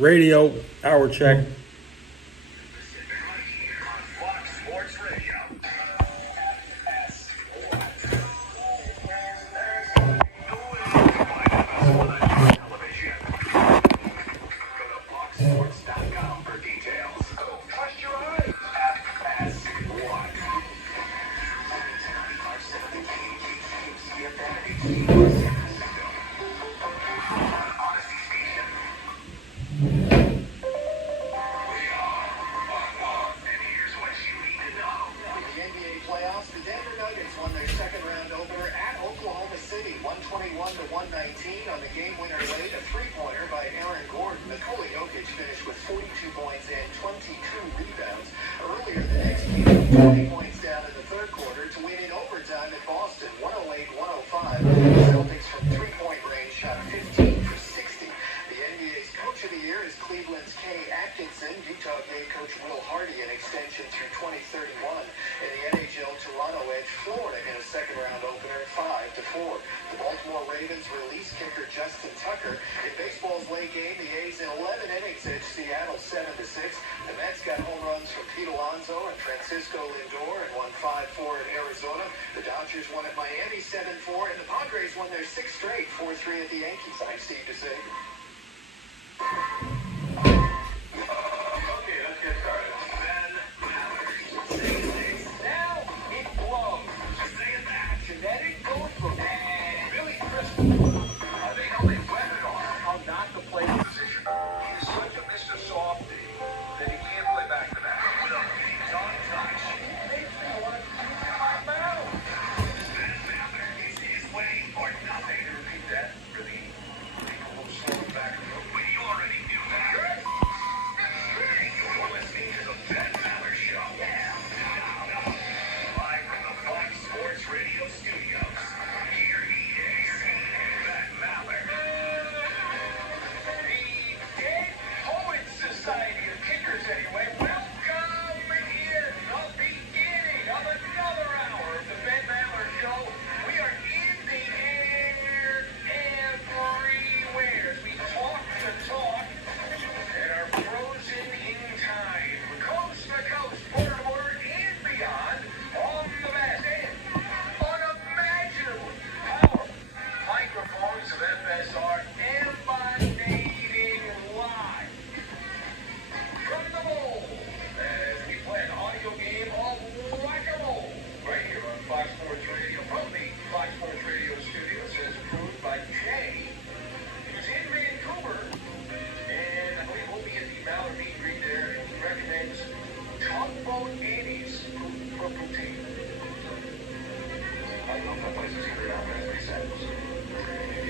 Radio, hour check. Fox Sports Radio. Television. Go to foxsports.com for details. Trust your eyes. FS1. Are some of the key advantages. Honesty Station. And here's what you need to know. In the NBA playoffs, the Denver Nuggets won their second round opener at Oklahoma City, 121-119 on the game winner late, a three-pointer by Aaron Gordon. Nikola Jokic finished with 42 points and 22 rebounds. Earlier the next game, 20 points down in the third quarter to win in overtime at Boston, 108-105. The Celtics from three-point range shot 15 for 60. The NBA's Coach of the Year is Cleveland's Kay Atkinson. Utah gave Coach Will Hardy an extension through 2031. In the NHL, Toronto edged Florida in a second-round opener, 5-4. The Baltimore Ravens released kicker Justin Tucker. In baseball's late game, the A's in 11 innings edged Seattle 7-6. The Mets got home runs from Pete Alonso and Francisco Lindor and won 5-4 in Arizona. The Dodgers won at Miami 7-4, and the Padres won their sixth straight, 4-3 at the Yankees. I'm Steve DeSager. Okay, let's get started. Now it blows. Say it back. Genetic code for Billy Crystal. They know they webinar how not to play the position. He's such a Mr. Softy that he can't play back to back. Don't touch. Makes me want to keep my mouth. That Mather is his way or nothing. Repeat that for the people who slow back. But you already knew that. You're listening to the Ben Maller Show. Yeah. Live from the Fox Sports Radio studios. Here he is, Ben Maller. The Dead Poets Society of Kickers, anyway. Welcome here, the beginning of another hour of the Ben Maller Show. We are in the air everywhere as we talk the talk and are frozen in time. Coast to coast, border to border, and beyond, on the vast and unimaginable power microphones of FSR emanating live from the bowl as we play an audio game of whack-a-mole right here on Fox Sports Radio from the Fox Sports Radio studios as approved by Jay, who's in Vancouver, and I believe we'll be at the Mallard meet and greet there, and he recommends Tugboat Annie's for poutine. I don't know if that place is here now, but that's what he says.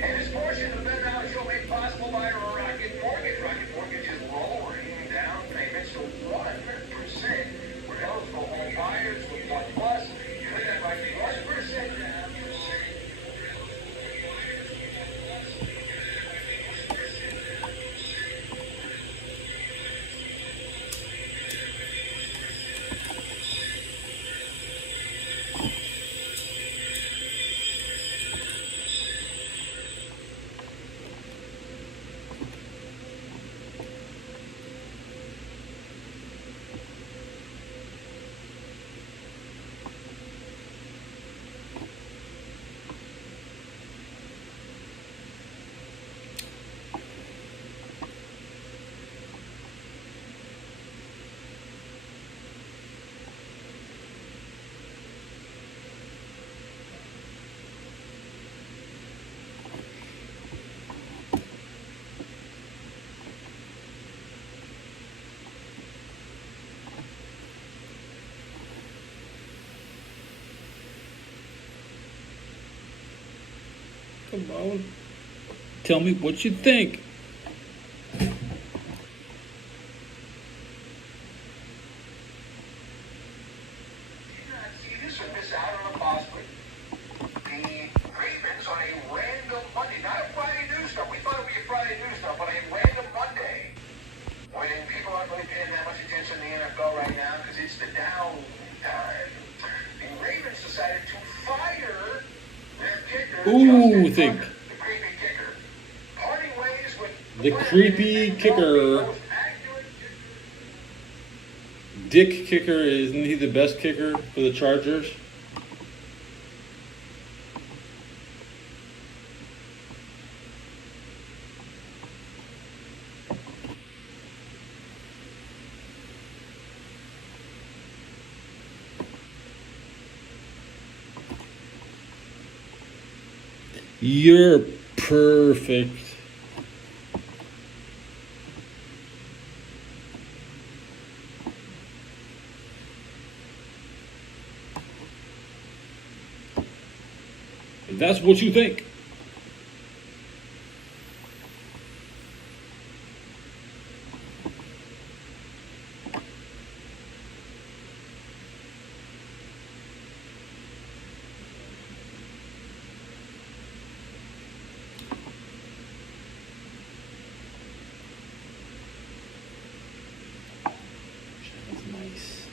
And this portion of the Ben Maller Show made possible by Rocket Mortgage. Rocket Mortgage is lowering down payments to 1%. For eligible home buyers with One Plus, you heard that right, 1% down. Come on. Tell me what you think. See this or miss out on a prospect. The Ravens on a random Monday, not a Friday news stuff. We thought it would be a Friday news stuff, but a random Monday when people aren't really paying that much attention to the NFL right now because it's the downtime. The Ravens decided to fire their kicker. Ooh, Justin think. Tucker, the creepy kicker. Parting ways with The creepy kicker. Dick Kicker, isn't he the best kicker for the Chargers? You're perfect. If that's what you think. That's nice.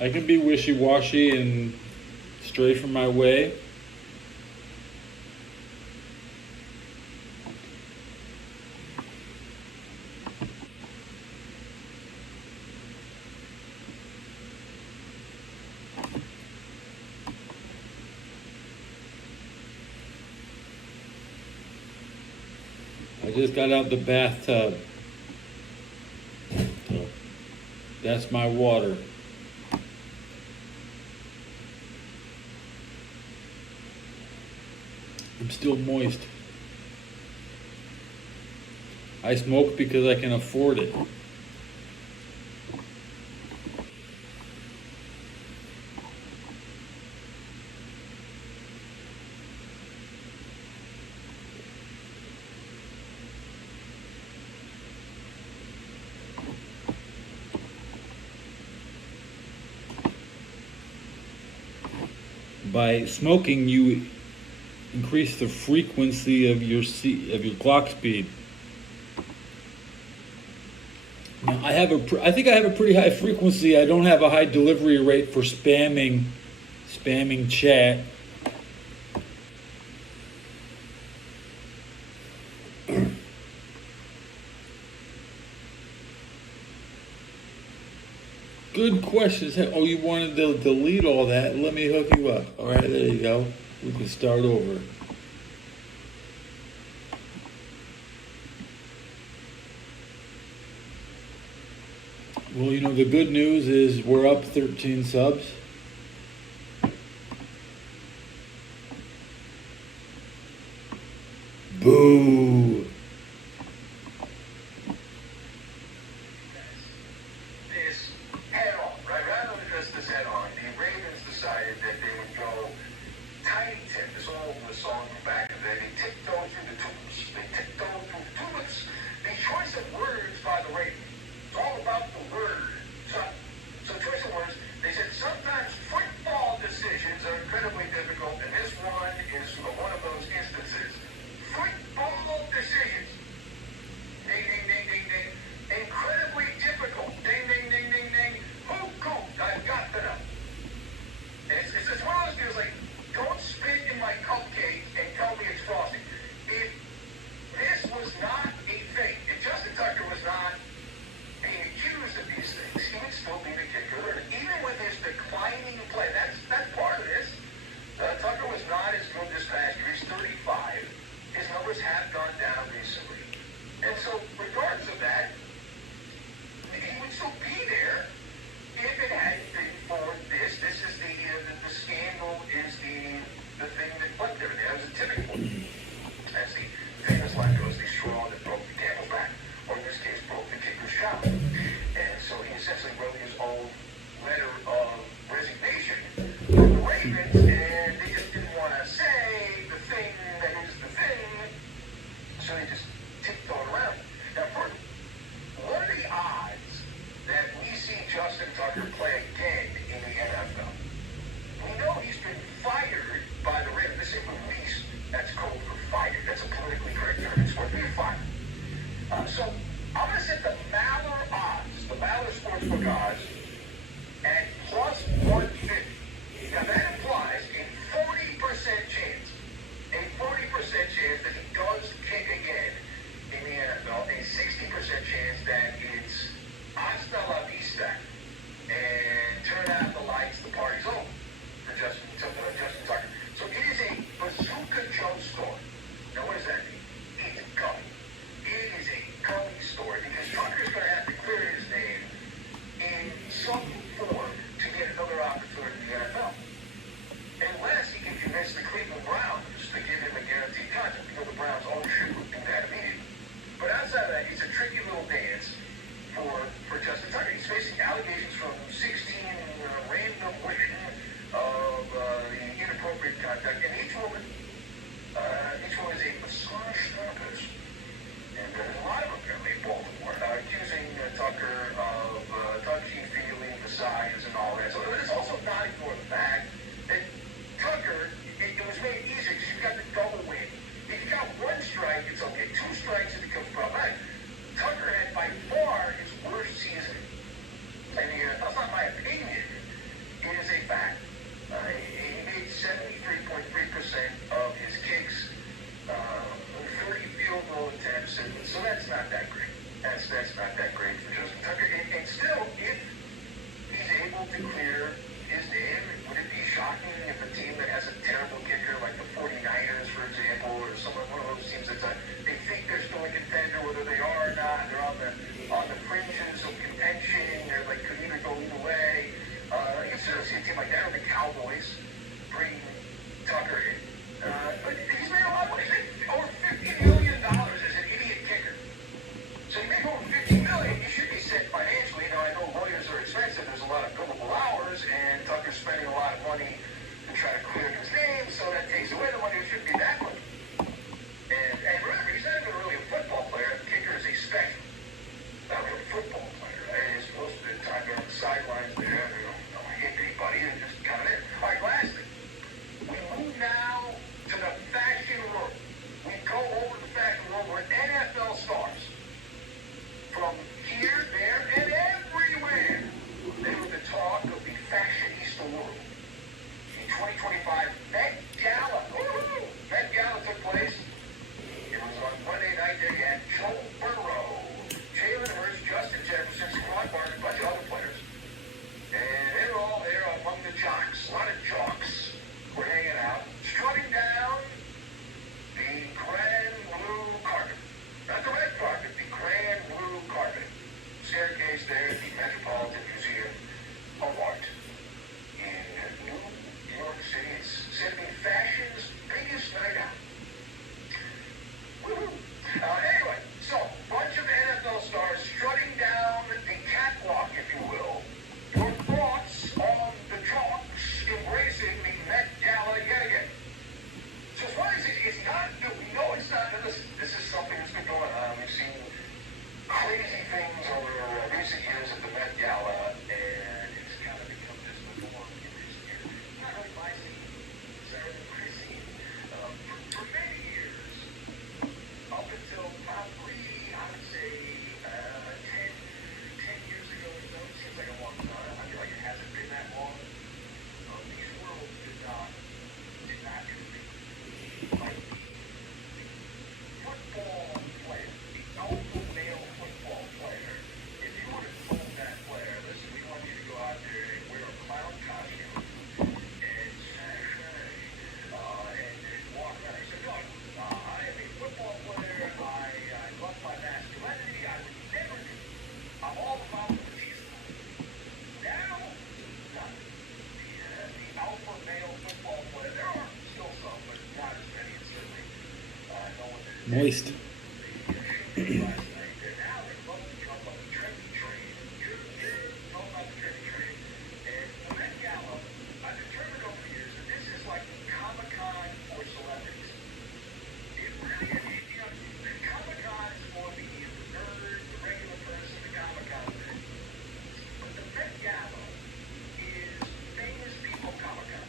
I can be wishy-washy and stray from my way. I just got out the bathtub. So that's my water. I'm still moist. I smoke because I can afford it. By smoking, you increase the frequency of your clock speed. Now, I think I have a pretty high frequency. I don't have a high delivery rate for spamming chat. Good questions. Oh, you wanted to delete all that? Let me hook you up. All right, there you go. We can start over. Well, you know, the good news is we're up 13 subs. Boo. This head on, right? Rather than address this head on, the Ravens decided that they would go tiny tip. It's all from the song from back in the day. They tiptoe through the tulips. They tiptoe through the tulips. The choice of words by the Ravens. It's all about the word. So choice of words, they said sometimes football decisions are incredibly difficult, and this one is one of those instances. Football contact because the Browns own shoe do that immediately. But outside of that, it's a tricky little dance for Justin Tucker. He's facing allegations from 16 random women of the inappropriate contact, and each one is a massage therapist. And there's a lot of them apparently in Baltimore accusing Tucker of touchy-feely massages and all that. So it's also not ignore the fact that Tucker, it was made easy because you've got the double win. If you got one strike, it's okay. Two strikes, it becomes problematic. Tucker had by far his worst season. I mean, that's not my opinion. It is a fact. He made 73.3% of his kicks, 30 field goal attempts, and so that's not that great. That's not that great for Justin Tucker. And still, if he's able to clear his name, would it be shocking if a team that has a terrible kicker like the 49ers, for example, or one of those teams that's they think they're still a contender, whether they are or not, they're on the fringes of contention, they're like could either go either way. You can certainly see a team like that, or the Cowboys, bring Tucker in. But he's made a lot of money. He's made over $50 million as an idiot kicker. So you make over $50 million, you should be set financially. Now, I know lawyers are expensive. There's a lot of billable hours, and Tucker's spending a lot of money to try to clear his name, so that takes away the money. It shouldn't be that much. And remember, he's not even really a football player. The kicker is a special. Not really a football player. He's supposed to be time on the sidelines there. Don't hit anybody and just kind of there. All right, lastly, we move now to the fashion world. We go over the fashion world where NFL stars, from here, there, and everywhere, they were the talk of the fashionista world. The 2025 Met Gala. Woo-hoo! Met Gala took place. It was on Monday night. They had Joe Burrow, Jalen Hurts, Justin Jefferson, Squad Barton, a bunch of other players. And they were all there among the jocks. A lot of jocks were hanging out, strutting down the grand blue carpet. Not the red carpet, the grand blue carpet. Staircase there at the Metropolitan Museum of Art in New York City. It's said to be fashion's biggest night out. Woo-hoo. Anyway, so bunch of NFL stars strutting down the catwalk, if you will. Your thoughts on the jocks embracing the Met Gala yet again? So as far as it's not new, we know it's not new. This is something that's been going on. We've seen crazy things over recent years at the Met Gala, and it's kind of become just the norm in recent years. Not really my scene, certainly my scene. For many years, up until probably, I would say, 10 years ago or so, it seems like a long time. I feel like it hasn't been that long. These worlds did not compete. Like the football player, the alpha male football player, if you would have told that player, listen, we want you to go out there and wear a clown costume and walk around. He said, look, I am a football player, I love my masculinity, I would never do it. I'm all about the Jesus. Now, the alpha male football player, there are still some, but not as many, and certainly no one that Moist. last night. And now they're both talking about the trendy train. You're talking about the trendy train. And the Met Gala, I've determined over the years that this is like Comic-Con for celebrities. It really is. You know, the Comic-Con is for the nerd, the regular person, the Comic-Con thing. But the Met Gala is famous people Comic-Con.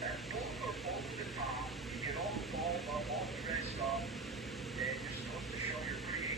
And both are over the top. You get all the ball up, all the dressed up, and you're supposed to show your creativity.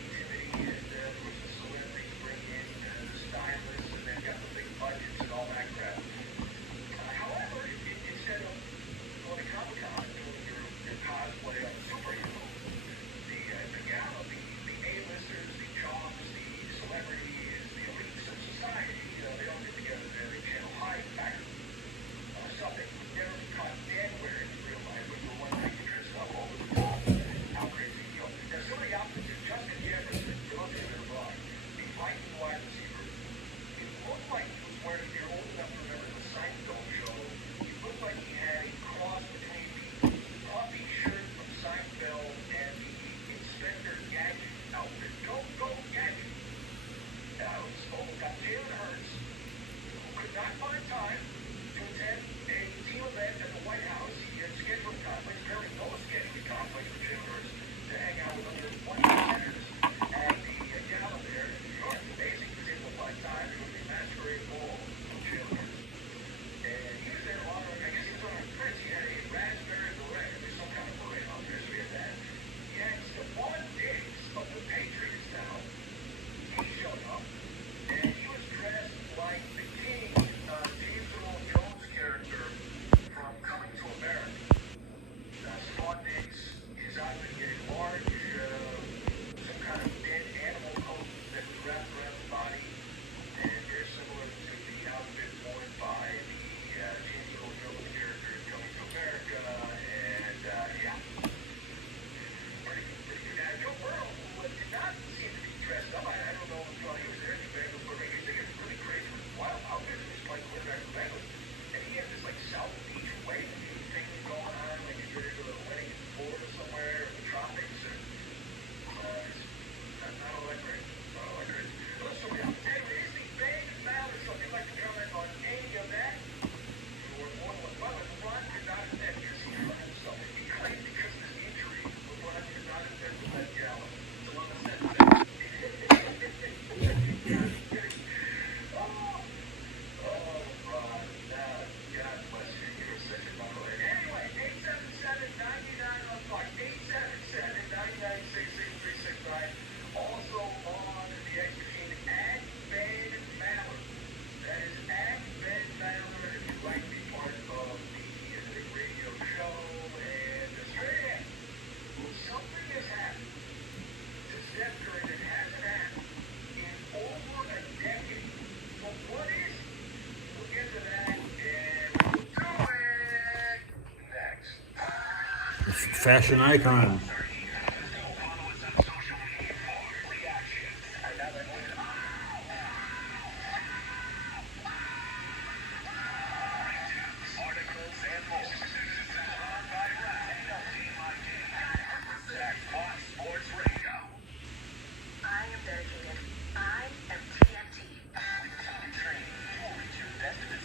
Fashion icon.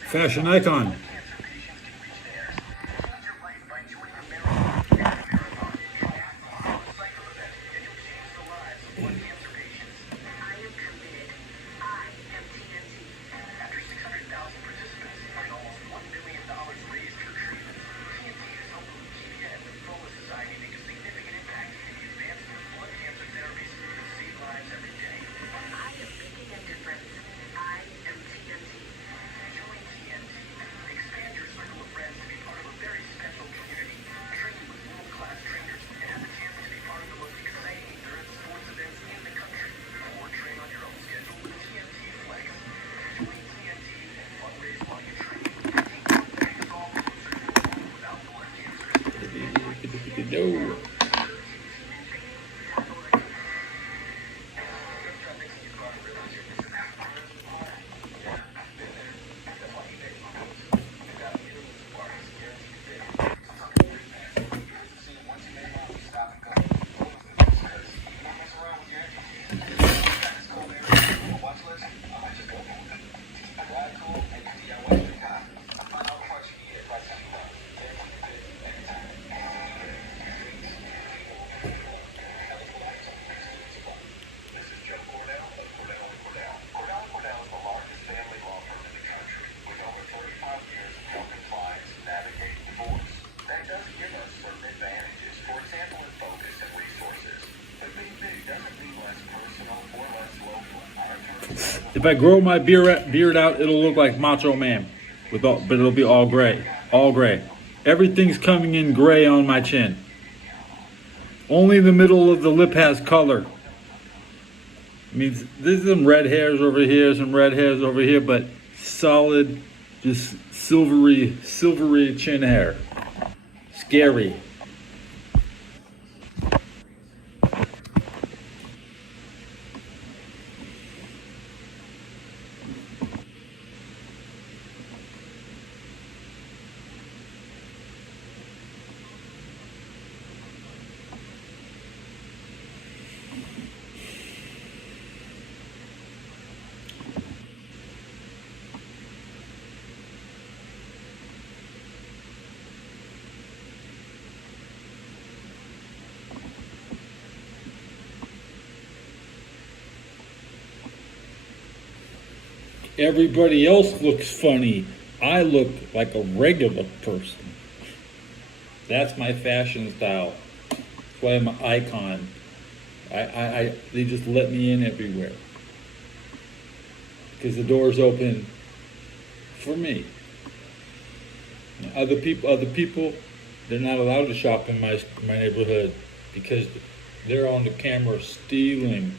Fashion icon. No. If I grow my beard out, it'll look like Macho Man, but it'll be all gray, all gray. Everything's coming in gray on my chin. Only the middle of the lip has color. I mean, there's some red hairs over here, some red hairs over here, but solid, just silvery chin hair. Scary. Everybody else looks funny. I look like a regular person. That's my fashion style. That's why I'm an icon. They just let me in everywhere. Because the door's open for me. Other people, they're not allowed to shop in my neighborhood because they're on the camera stealing.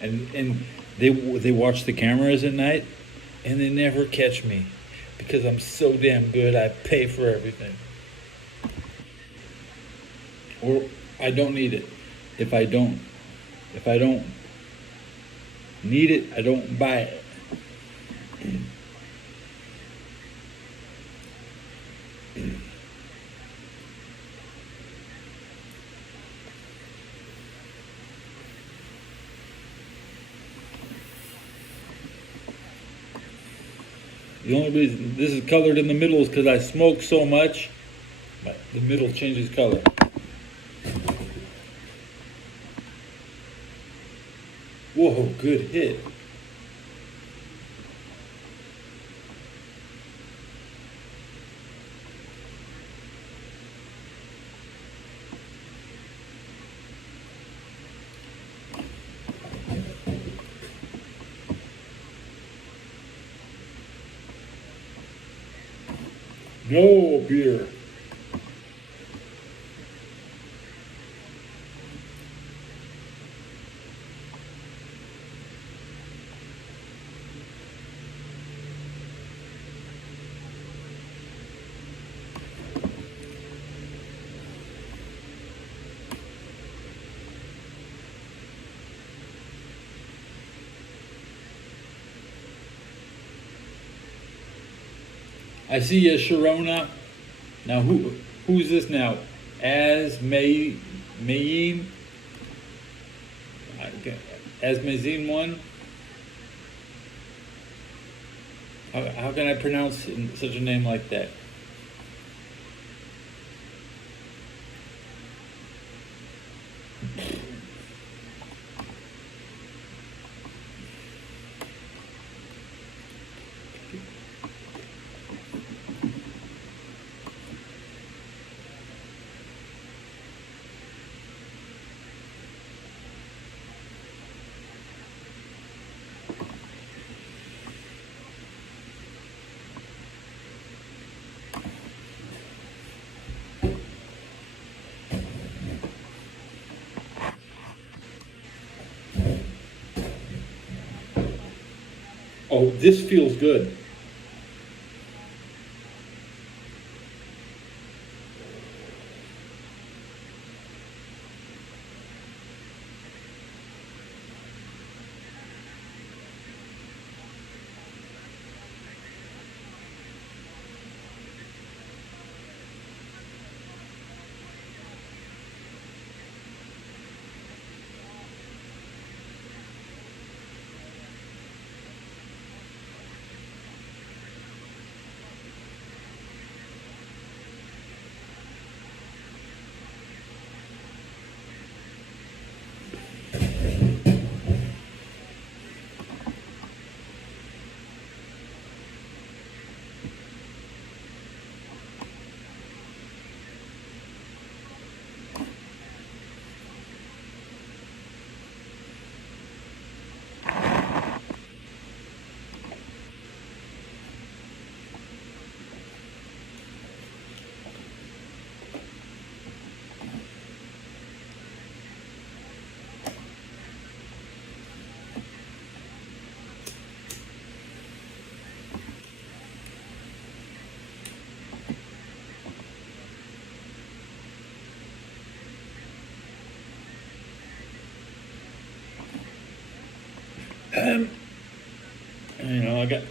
And they watch the cameras at night and they never catch me because I'm so damn good. I pay for everything. Or I don't need it. If I don't need it, I don't buy it. The only reason this is colored in the middle is because I smoke so much, but the middle changes color. Whoa, good hit. No beer. I see a Sharona. Now who's this now? As Mayin. As Mazin one. How can I pronounce such a name like that? Oh, this feels good. I got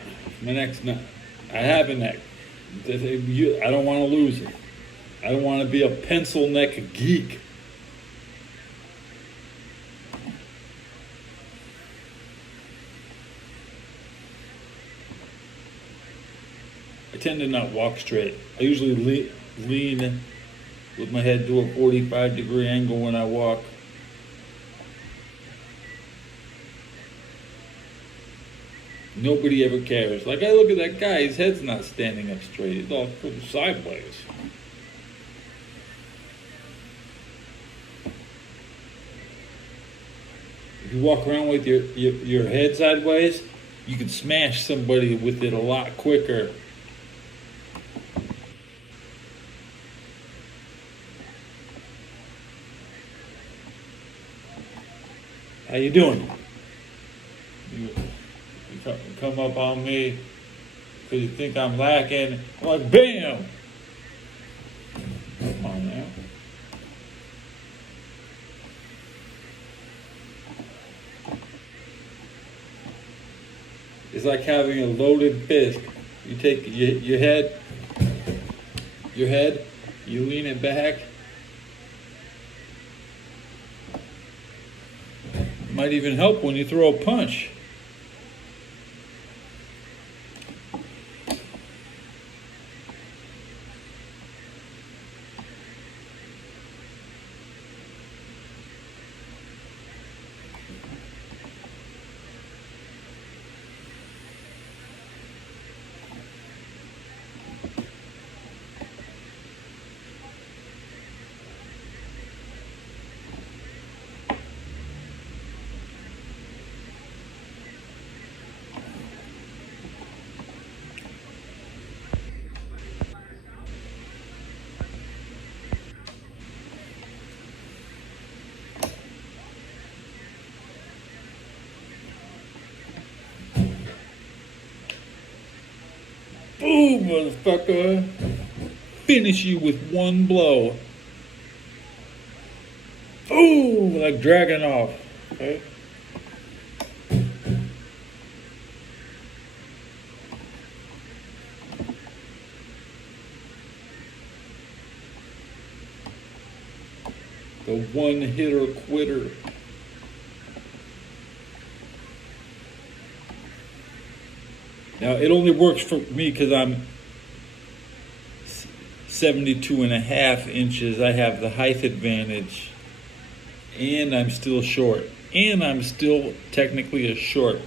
my next neck. I have a neck. I don't want to lose it. I don't want to be a pencil neck geek. I tend to not walk straight. I usually lean with my head to a 45-degree angle when I walk. Nobody ever cares. Like, I look at that guy, his head's not standing up straight. It's all sideways. If you walk around with your head sideways, you can smash somebody with it a lot quicker. How you doing? You come up on me because you think I'm lacking. I'm like, bam! Come on now. It's like having a loaded fist. You take your head, you lean it back. Might even help when you throw a punch. Boom, motherfucker. Finish you with one blow. Ooh, like Dragunov. Okay. The one hitter quitter. Now it only works for me because I'm 72.5 inches. I have the height advantage, and I'm still short, and I'm still technically a short.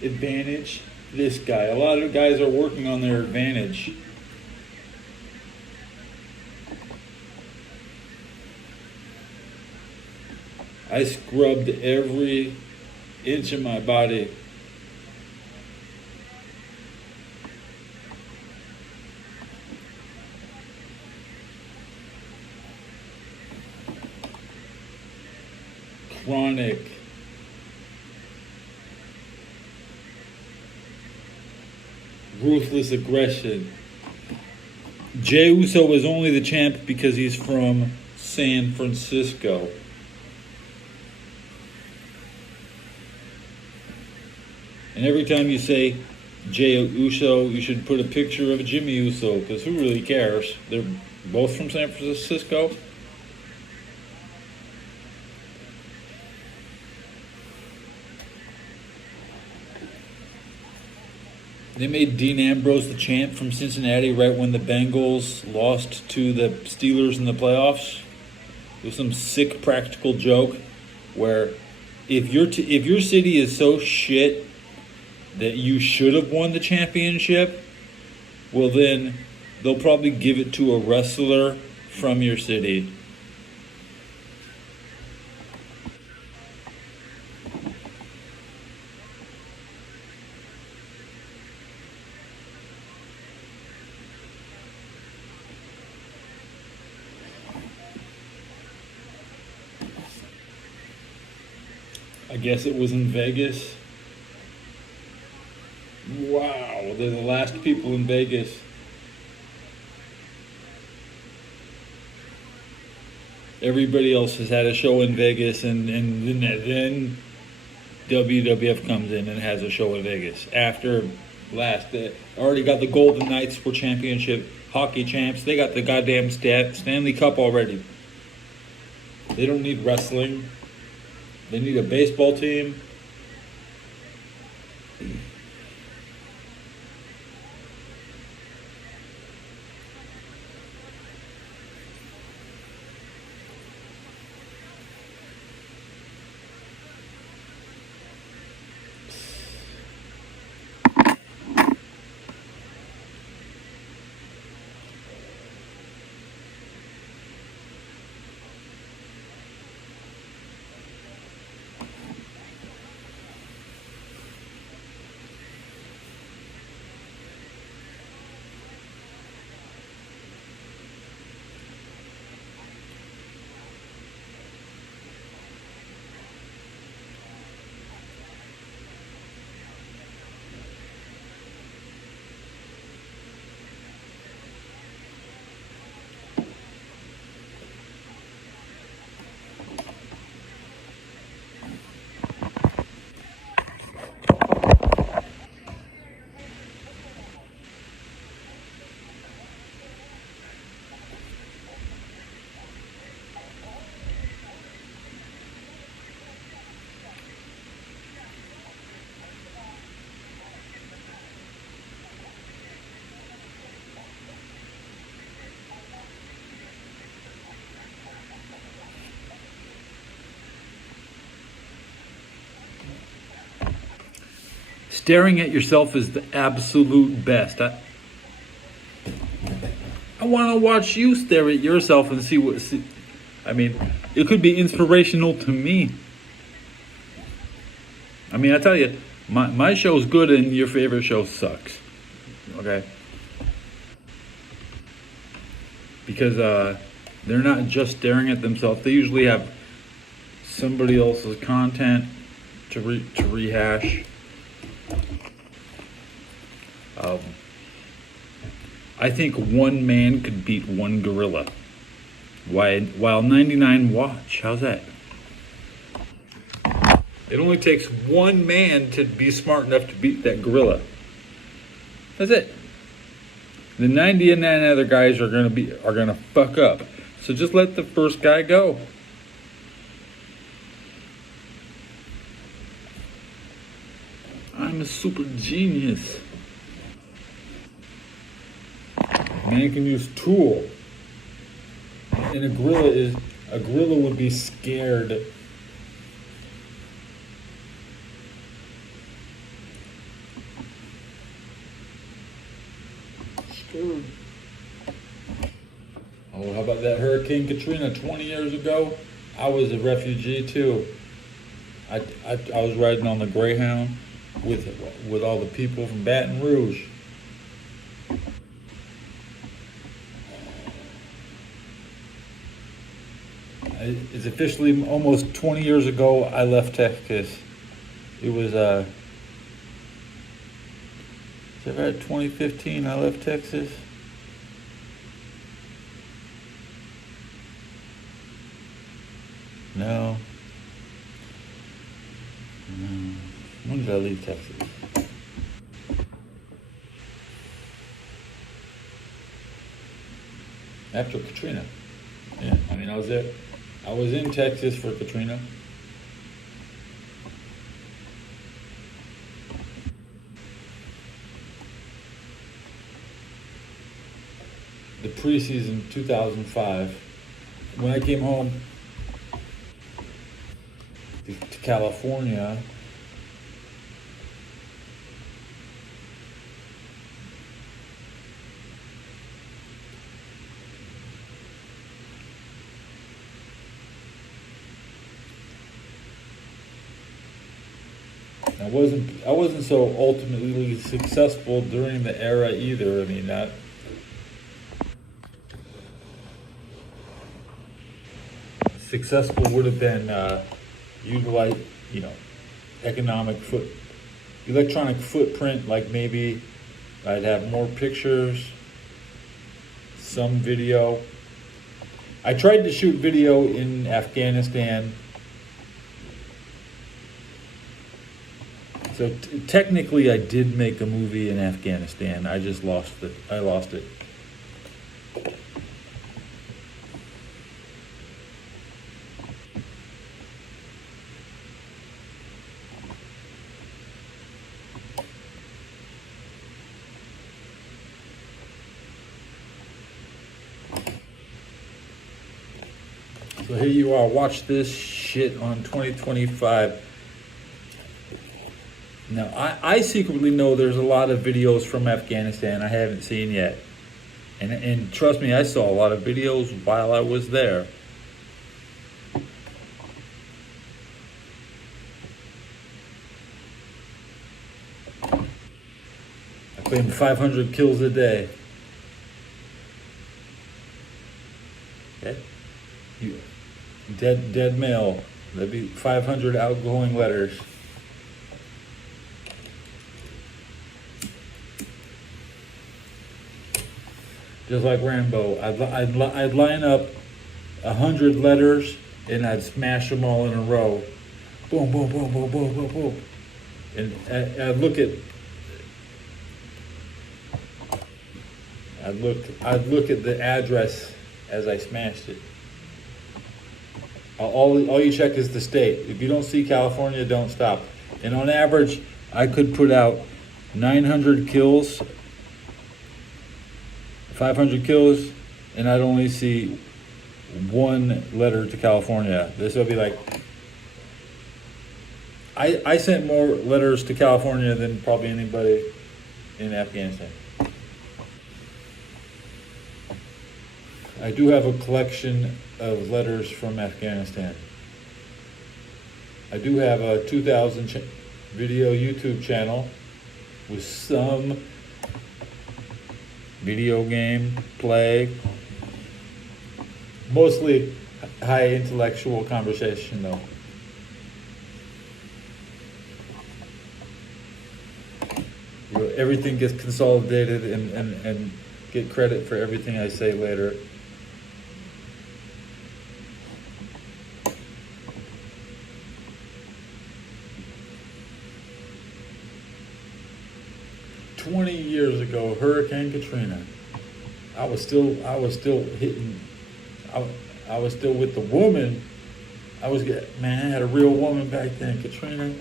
Advantage, this guy. A lot of guys are working on their advantage. I scrubbed every inch of my body. Chronic. Ruthless aggression. Jey Uso is only the champ because he's from San Francisco. And every time you say Jey Uso, you should put a picture of Jimmy Uso, because who really cares? They're both from San Francisco. They made Dean Ambrose the champ from Cincinnati right when the Bengals lost to the Steelers in the playoffs. It was some sick practical joke where if your city is so shit that you should have won the championship, well then they'll probably give it to a wrestler from your city. I guess it was in Vegas. Wow, they're the last people in Vegas. Everybody else has had a show in Vegas, and then WWF comes in and has a show in Vegas. After last, they already got the Golden Knights for championship hockey champs. They got the goddamn Stanley Cup already. They don't need wrestling. They need a baseball team. Staring at yourself is the absolute best. I want to watch you stare at yourself and see what. I mean, it could be inspirational to me. I mean, I tell you, my show's good and your favorite show sucks. Okay? Because they're not just staring at themselves. They usually have somebody else's content to rehash. I think one man could beat one gorilla. While 99 watch. How's that? It only takes one man to be smart enough to beat that gorilla. That's it. The 99 other guys are gonna fuck up. So just let the first guy go. I'm a super genius. Man can use tool. And a gorilla would be scared. Scared. Oh, how about that Hurricane Katrina 20 years ago? I was a refugee too. I was riding on the Greyhound with all the people from Baton Rouge. It's officially almost 20 years ago I left Texas. It was, is that right, 2015 I left Texas? No. When did I leave Texas? After Katrina. Yeah, I mean, I was there. I was in Texas for Katrina. The preseason 2005. When I came home to California, I wasn't so ultimately successful during the era either. I mean, that successful would have been utilize, electronic footprint. Like maybe I'd have more pictures, some video. I tried to shoot video in Afghanistan. So technically I did make a movie in Afghanistan. I just lost it. I lost it. So here you are, watch this shit on 2025. Now, I secretly know there's a lot of videos from Afghanistan I haven't seen yet. And trust me, I saw a lot of videos while I was there. I claimed 500 kills a day. Okay? Dead mail. That'd be 500 outgoing letters. Just like Rambo, I'd line up 100 letters and I'd smash them all in a row. Boom, boom, boom, boom, boom, boom, boom. And I'd look at the address as I smashed it. All you check is the state. If you don't see California, don't stop. And on average, I could put out 900 kills, 500 kills, and I'd only see one letter to California. This would be like, I sent more letters to California than probably anybody in Afghanistan. I do have a collection of letters from Afghanistan. I do have a 2,000 video YouTube channel with some video game play, mostly high intellectual conversation though. Everything gets consolidated and get credit for everything I say later. 20 years ago, Hurricane Katrina. I was still hitting. I was still with the woman. I had a real woman back then, Katrina.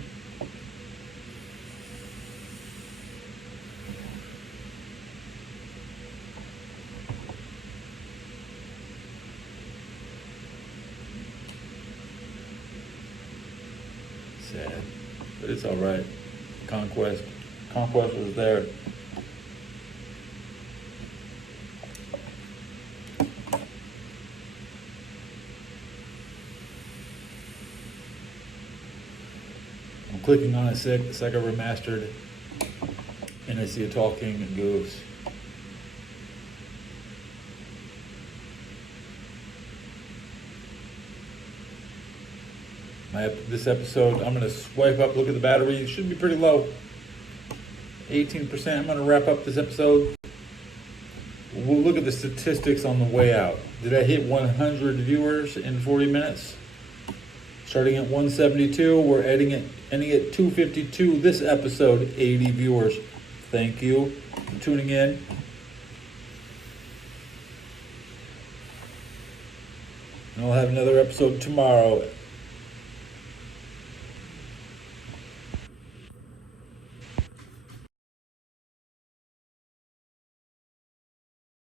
Sad, but it's all right. Conquest was there. I'm clicking on a Sega Remastered, and I see a talking goose. This episode, I'm gonna swipe up, look at the battery. It should be pretty low. 18%. I'm gonna wrap up this episode. We'll look at the statistics on the way out. Did I hit 100 viewers in 40 minutes? Starting at 172, we're ending at 252. This episode, 80 viewers. Thank you for tuning in. And I'll have another episode tomorrow.